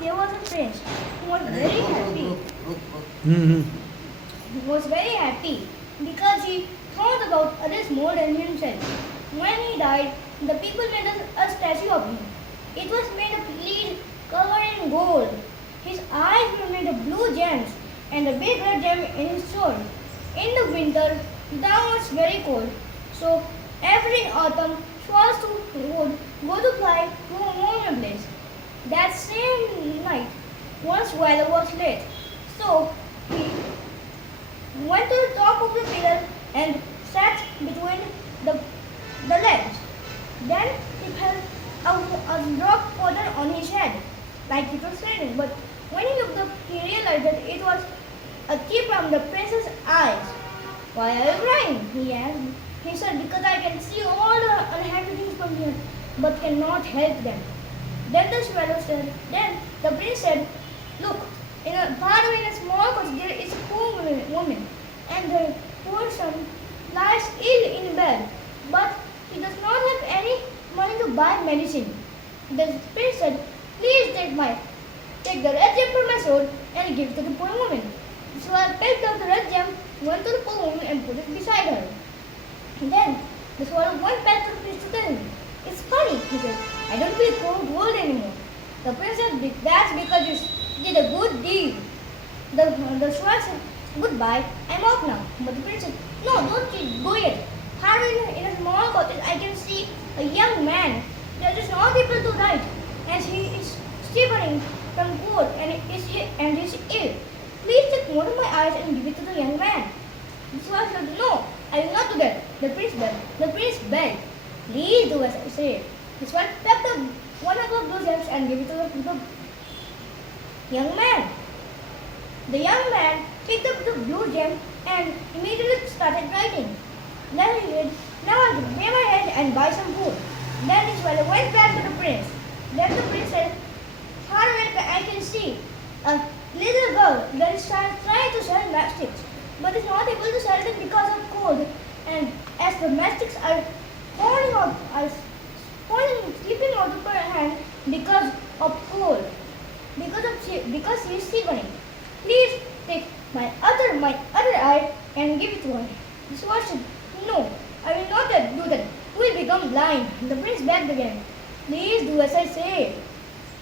there was a prince who was very happy. Hmm. He was very happy because he thought about others more than himself. When he died, the people made a statue of him. It was made of lead covered in gold. His eyes were made of blue gems and a big red gem in his sword. In the winter, down was very cold, so every autumn Swans would go to fly to a warmer place. That same night, one swallow was late, so he went to the top of the pillar and sat between the, the legs. Then he felt a drop water on his head, like it was raining. But when he looked up, he realized that it was a tear from the prince's eyes. Why are you crying? He asked. He said, because I can see all the unhappy things from here, but cannot help them. Then the swallow said, then the prince said, look, far away in a small cottage there is a poor woman, and her poor son lies ill in bed, but he does not have any money to buy medicine. The prince said, please take the red gem from my sword and give it to the poor woman. So I picked up the red gem, went to the poor woman and put it beside her. Then the swallow went back to the prince to tell him. It's funny, he said. I don't feel cold anymore. The prince said, that's because you did a good deed. The swallow said, goodbye, I'm off now. But the prince said, no, don't you go yet. Far in a small cottage, I can see a young man. That is not able to write, as he is shivering from cold and is ill. Please take one of my eyes and give it to the young man. The swallow said, no, I will not do that. The prince begged. Please do as I say. The swallow picked up one of the blue gems and gave it to the young man. The young man picked up the blue gem and immediately started writing. Then he said, now I can pay my head and buy some food. Then the swallow went back to the prince. Then the prince said, far away I can see a little girl that is trying to sell matchsticks, but is not able to sell them because of cold. And as the matchsticks are slipping out of her hand because of cold, because she is shivering. Please take my other eye and give it to her. The sword said, no, I will not do that. You will become blind. The prince begged again. Please do as I say.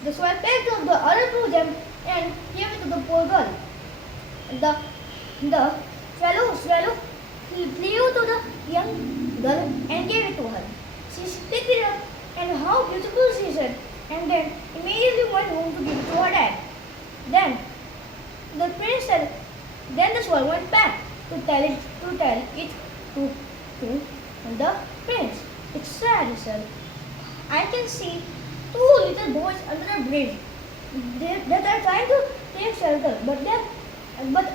The sword picked up the other blue gem and gave it to the poor girl. The swallow flew to the young girl and gave it to her. She picked it up and how beautiful she said, and then immediately went home to give it to her dad. Then the prince said, then the swallow went back to tell it to the prince. It's sad, he said. I can see two little boys under a bridge. They are trying to take shelter, but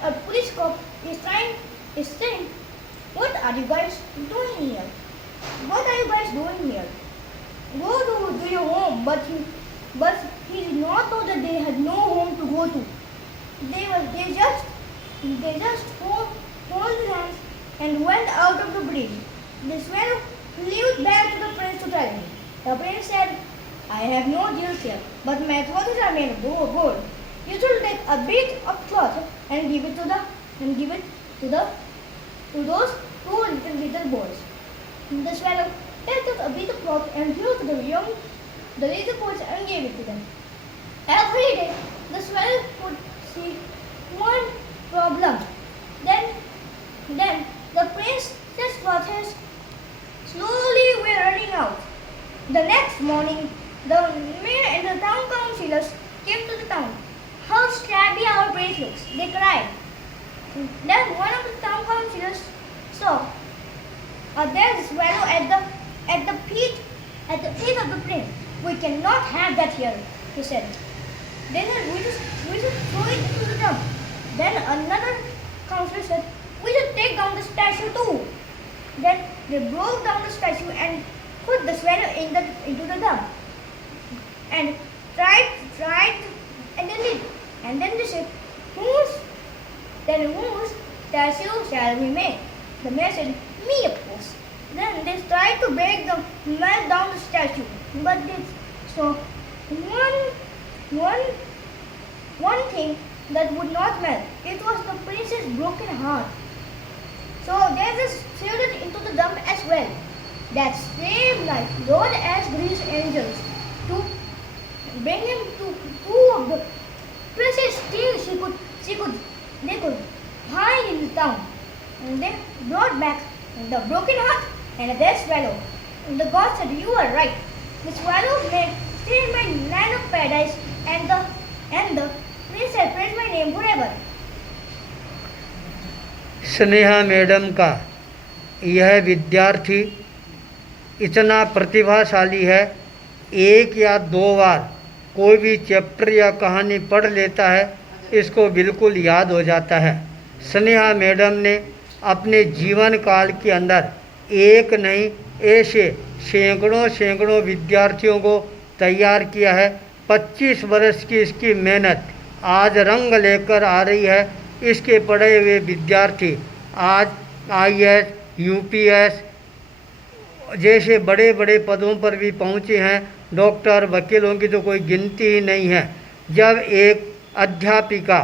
a police cop is saying, what are you guys doing here? What are you guys doing here? Go to your home, but he did not know that they had no home to go to. They just hold their hands and went out of the bridge. The swallow flew back to the prince to tell him. The prince said, I have no jewels here, but my clothes are made of gold. You should take a bit of cloth and give it to those two little boys. The swallow picked up a bit of cloth and threw it to the little boys and gave it to them. Every day, the swallow would see one problem. Then the prince's clothes slowly were running out. The next morning, the mayor and the town councillors came to the town. How shabby our place looks, they cried. Then one of the town councillors saw a dead swallow at the feet of the prince. We cannot have that here, he said. They said, we should throw it into the dump. Then another councillor said, we should take down the statue too. Then they broke down the statue and put the swallow into the dump. And tried, and then they said, whose statue shall we make? The mayor said, me of course. Then they tried to melt down the statue, but so one one thing that would not melt. It was the prince's broken heart. So they were thrown into the dump as well. That same night, Lord asked Greece angels to bring him to two of the precious things they could find in the town. And they brought back the broken heart and a dead swallow. And the god said, "You are right. The swallow may stay in my land of paradise, and the prince has praised my name forever." Sneha madam का यह विद्यार्थी इतना प्रतिभाशाली है, एक या दो बार कोई भी चैप्टर या कहानी पढ़ लेता है, इसको बिल्कुल याद हो जाता है। स्नेहा मैडम ने अपने जीवन काल के अंदर एक नहीं ऐसे सैकड़ों विद्यार्थियों को तैयार किया है। 25 वर्ष की इसकी मेहनत आज रंग लेकर आ रही है। इसके पढ़े हुए विद्यार्थी आज IAS, UPS जैसे बड़े बड़े पदों पर भी पहुँचे हैं। डॉक्टर, वकीलों की तो कोई गिनती ही नहीं है। जब एक अध्यापिका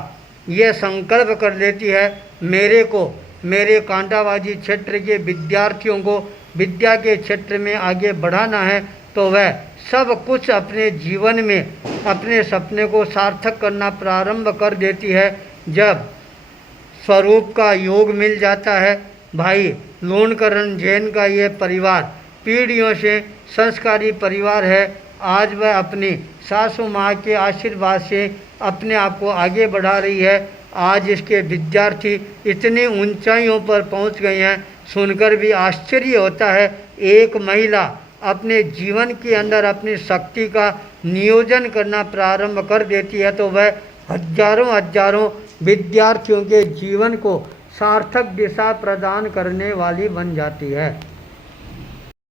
ये संकल्प कर लेती है, मेरे को मेरे कांटाबाजी क्षेत्र के विद्यार्थियों को विद्या के क्षेत्र में आगे बढ़ाना है, तो वह सब कुछ अपने जीवन में अपने सपने को सार्थक करना प्रारंभ कर देती है। जब स्वरूप का योग मिल जाता है, भाई लोनकरण जैन का ये परिवार पीढ़ियों से संस्कारी परिवार है। आज वह अपनी सासू माँ के आशीर्वाद से अपने आप को आगे बढ़ा रही है। आज इसके विद्यार्थी इतनी ऊंचाइयों पर पहुंच गए हैं, सुनकर भी आश्चर्य होता है। एक महिला अपने जीवन के अंदर अपनी शक्ति का नियोजन करना प्रारंभ कर देती है, तो वह हजारों विद्यार्थियों के जीवन को सार्थक दिशा प्रदान करने वाली बन जाती है।